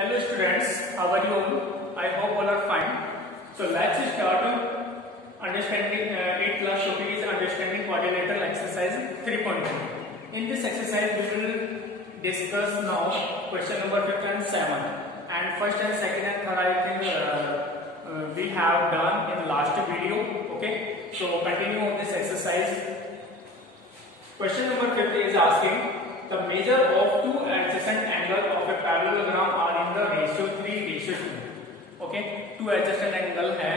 Hello students, how are you all? I hope all are fine. So let's start understanding 8th class topic is understanding quadrilateral exercise 3.2. In this exercise we will discuss now question number 5 and 7. And first and second and third I think we have done in last video. Okay, so continue on this exercise. Question number 5 is asking the measure of two adjacent angles of a parallelogram are in the ratio 3:2. Okay, two adjacent angle है,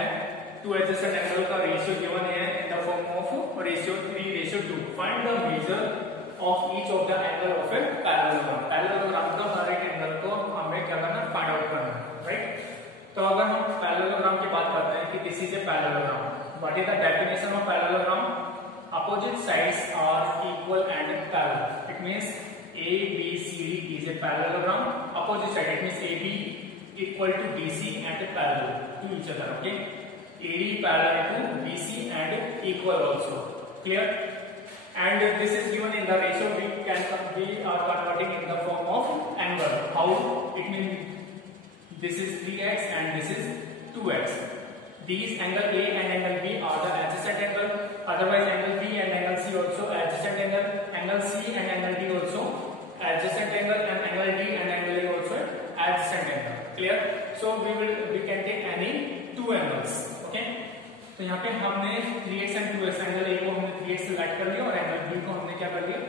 two adjacent angle का ratio given है in the form of ratio 3:2. Find the measure of each of the angle of a parallelogram. Parallelogram का हर एक angle को हमें क्या करना, find out करना है, राइट? तो अगर हम पैरेललोग्राम की बात करते हैं कि this is a parallelogram, what is the definition of parallelogram? Opposite sides are equal and parallel. It means ABCD is a parallelogram. Opposite side, it means AB equal to BC and parallel to each other. Okay, AD parallel to BC and equal also. Clear? And this is given in the ratio. We are converting in the form of angle. How? It means this is 3x and this is 2x. These angle A and angle B are the adjacent angle. Otherwise, angle B and angle C also adjacent angle. Angle C and angle D also adjacent angle, and angle D and angle A also adjacent angle. Clear? So we can take any two angles. Okay? तो यहाँ पे हमने 3x and 2x angle A को हमने 3x select कर लिया और angle B को हमने क्या कर लिया,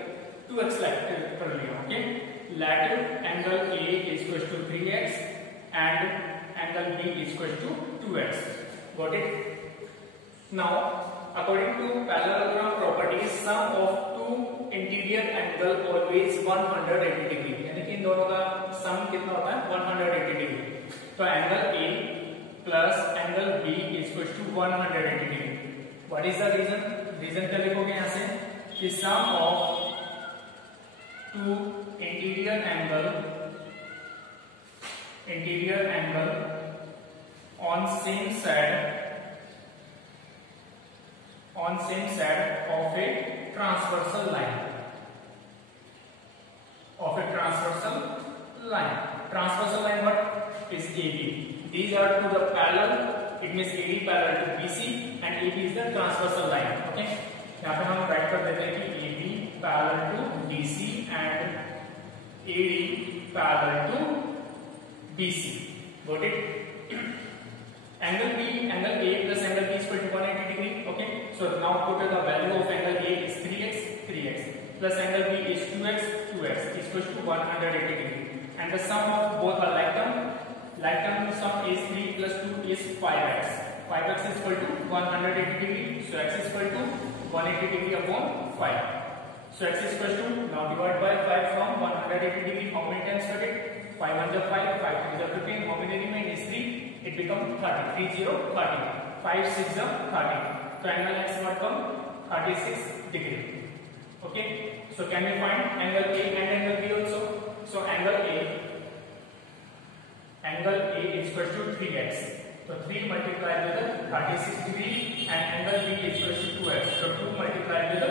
2x सेलेक्ट कर लिया. Okay, let angle A is equal to 3x and angle B is equal to 2x. Got it? Now, according to parallelogram properties, sum of two interior angle always 180 degree. यानी कि इन दोनों का सम कितना होता है, 180 degree. तो angle A plus angle B is equal to 180 degree. What is the reason? Reason क्या लिखोगे यहाँ से कि sum of two interior angle on same side of a transversal line. Transversal line what is AB. These are to the parallel. It means AD parallel to BC and AB is the transversal line. Okay, यहाँ पे हम right कर देते हैं कि AB parallel to BC and AD parallel to BC. Got it? Angle A plus angle B is equal to 180 degree. Okay, so now put the value of angle A is 3x plus angle B is 2x is equal to 180 degree, and the sum of both are like term sum is 3 plus 2 is 5x. 5x is equal to 180 degree, so x is equal to 180 degree upon 5. So x is equal to, now divide by 5 from 180 degree. How many times got it? 5 1 is 5, 5 3 is 15. How many remain is 3? It becomes 30. 30. 5 6 is 30. So angle x what come? 36 degree. Okay. So can we find angle A and angle B also? So angle A is equal to 3x. So 3 multiplied with 36 degree, and angle B is equal to 2x. So 2 multiplied with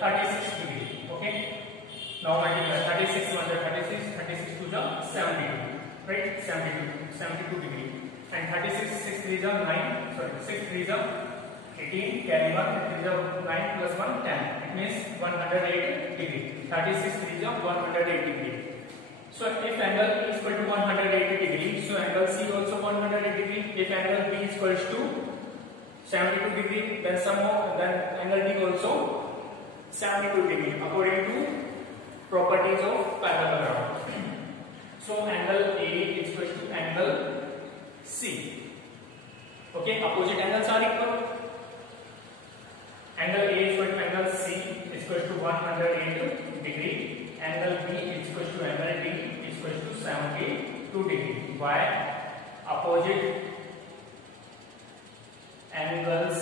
36 degree. Okay. Now multiply 36 1 36, 36 2 is 72. Right? 72 degree. And 36 6 3 is 9. Sorry, 6 3 is 18. Carry 1. 3 is 9 plus 1 10. It means 108 degree. 36 3 is 108 degree. So if angle E is equal to 180 degree, so angle C also 180 degree. If angle B is equal to 72 degree, then angle D also 72 degree according to properties of parallelogram. So angle A is equal to angle C. Okay, opposite angles are equal. Angle A is equal to angle C is equal to 180 degree. Angle B is equal to angle D is equal to 72 degree. Why? Opposite angles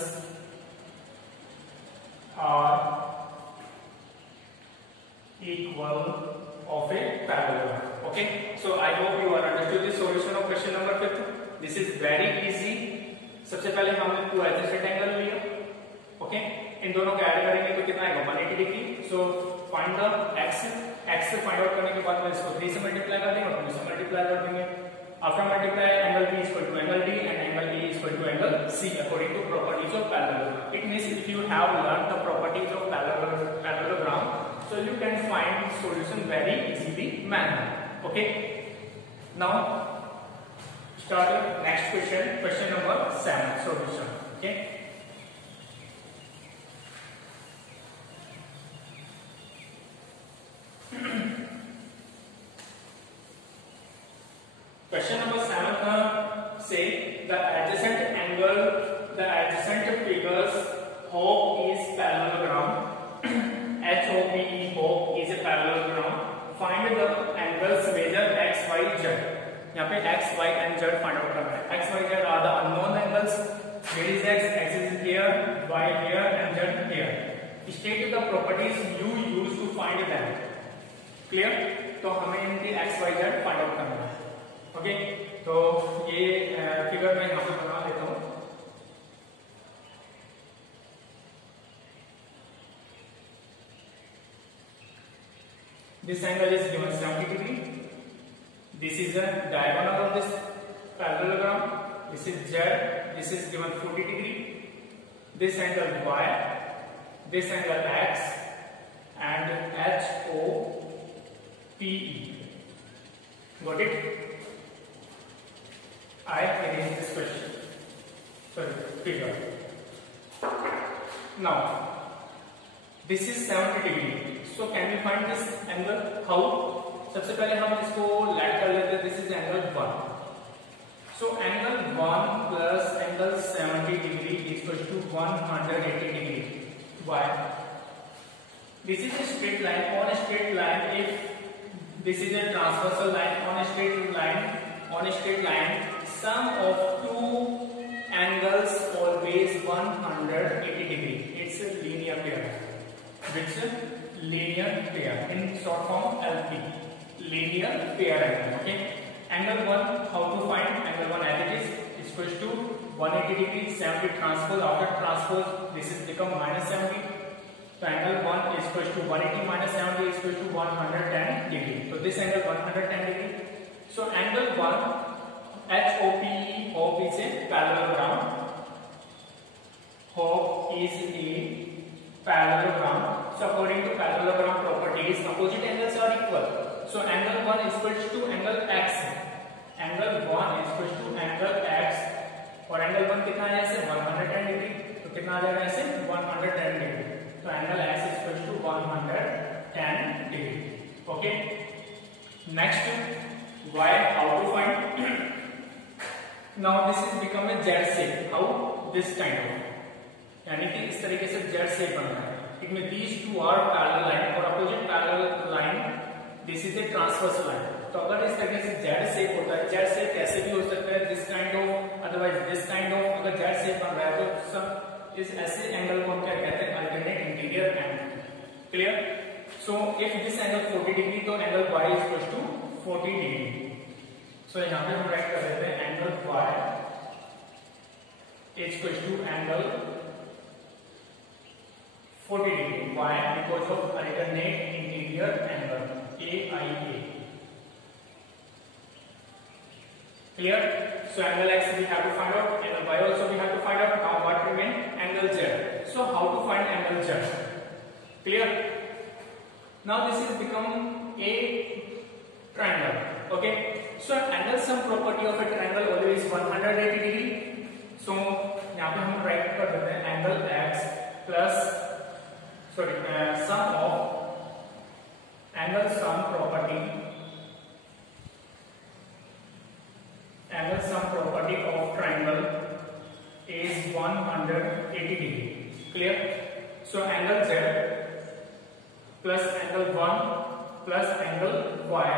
are equal of a parallelogram. Okay, so I hope you are understood the solution of question number 5. This is very easy. सबसे पहले हमने two adjacent angle लिया. Okay, इन दोनों को add करेंगे तो कितना आएगा, 180 degree. So find the x find out करने के बाद मैं इसको 3 से मल्टीप्लाई कर देंगे और 2 से मल्टीप्लाई कर देंगे. After multiply, angle B is equal to angle D and angle A is equal to angle C according to properties of parallelogram. It means if you have learned the properties of parallelogram, so you can find solution very easily manner. Okay. Now start the next question. Question number 7. Solution. Okay. Question number 7 say the adjacent figures HOP is parallelogram. HOPE HOP is a parallelogram. Find the angles measure x, y, z. यहाँ पे x, y and z find out करना है. X, y, z are the unknown angles. Here is x is here, y here and z here. State the properties you use to find them. Clear? तो हमें इनकी x, y, z find out करना है. Okay तो ये figure मैं यहाँ पे बना लेता हूँ. This angle is given 70 degree. This is the diagonal of this parallelogram. This is z. This is given 40 degree. This angle y. This angle x and HOPE. Got it? I arrange this question. Sorry, figure. Now, this is 70 degree. So can we find this angle? How? सबसे पहले हम इसको late कर लेते हैं. This is angle 1. So angle 1 plus angle 70 degree is equal to 180 degree. Why? This is a straight line. On a straight line, if this is a transversal line, on a straight line, sum of two angles always 180 degree. It's a linear pair. Which linear pair in short form LP. Linear pair angle. Okay. Angle 1, how to find angle 1 as it is equals to 180 degree. 70 transpose. After transpose, this is become minus 70. So angle 1 is equals to 180 minus 70 is equals to 110 degree. So this angle 110 degree. So angle 1 HOPE, HOP is a parallelogram. HOP is a parallelogram. So according to parallelogram properties, opposite angles are equal. So angle 1 is equal to angle x. Angle 1 is equal to angle x. और angle 1 कितना है ऐसे 110 degree. तो कितना आ जाएगा ऐसे 110 degree. तो angle x is equal to 110 degree. Okay. Next, y. How to find? Now this is become a Z shape. How? This kind of. यानी कि इस तरीके से Z shape बन रहा है. It means these two are parallel line और opposite parallel line. This is a transverse line. तो अगर इस तरीके से Z shape होता है, Z shape कैसे भी हो सकता है, this kind of, otherwise this kind of. अगर Z shape बन रहा है तो सब इस ऐसे एंगल को हम क्या कहते हैं? Alternate interior angle. Clear? So if this angle 40 degree, तो angle y is equal to 40 degree. So यहाँ पे हम राइट कर देते हैं angle y is equal to angle 40 degree. Why? Because of alternate interior angle AIA. Clear? So angle x we have to find out, angle y also we have to find out. Now what remain? Angle z. So how to find angle z? Clear? Now this is become a triangle. Okay. So angle sum property of a triangle always 180 degree. So यहाँ पे हम right कर देते हैं angle x plus sum of angle sum property of triangle is 180 degree. Clear? So angle z plus angle 1 plus angle y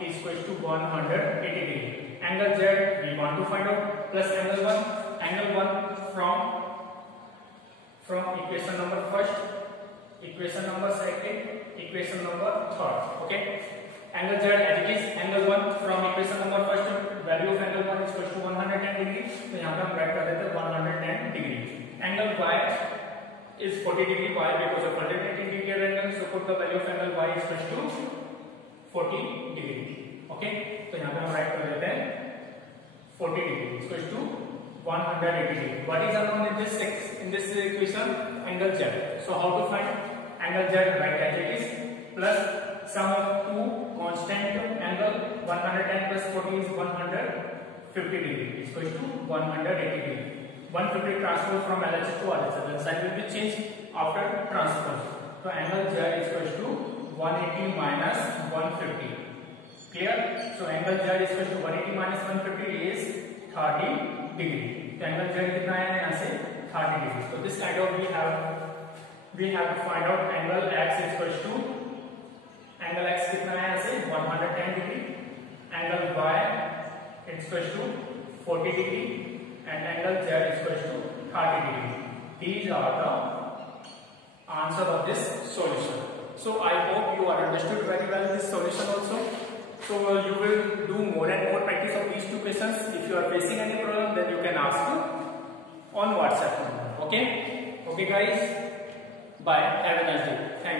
is equal to 180 degree. Angle z we want to find out plus angle 1 from equation number first, equation number second, equation number third. Okay. Angle z as it is, angle 1 from equation number first, value of angle 1 is equal to 110 degree. तो यहाँ पे हम right कर देते हैं 110 degree. Angle y is 40 degree. Why? Because of alternate interior angle. So put the value of angle y is equal to 40 degree. Okay. तो यहाँ पे हम राइट कर देते हैं equals to 180 degree. What is unknown in this equation? Angle Z. So how to find angle Z? Write as it is plus sum of two constant angle 110 plus 40 is 150 degree. It's equals to 180 degree. 150 transfer from LHS to RHS. The sign will be changed after transfer. So angle Z is equals to 180 minus 150. Clear? So angle Z is equals to 180 minus 150 is 30 degree. So angle Z कितना है यहाँ से 30 degree. So this kind of we have to find out angle X is equals to angle X कितना है यहाँ से 110 degree. Angle Y is equals to 40 degree. And angle Z is equals to 30 degree. These are the answer of this solution. So I hope you are understood very well this solution also. So you will do more and more practice of these two questions. If you are facing any problem, then you can ask on WhatsApp. Okay? Okay guys. Bye. Have a nice day. Thank you.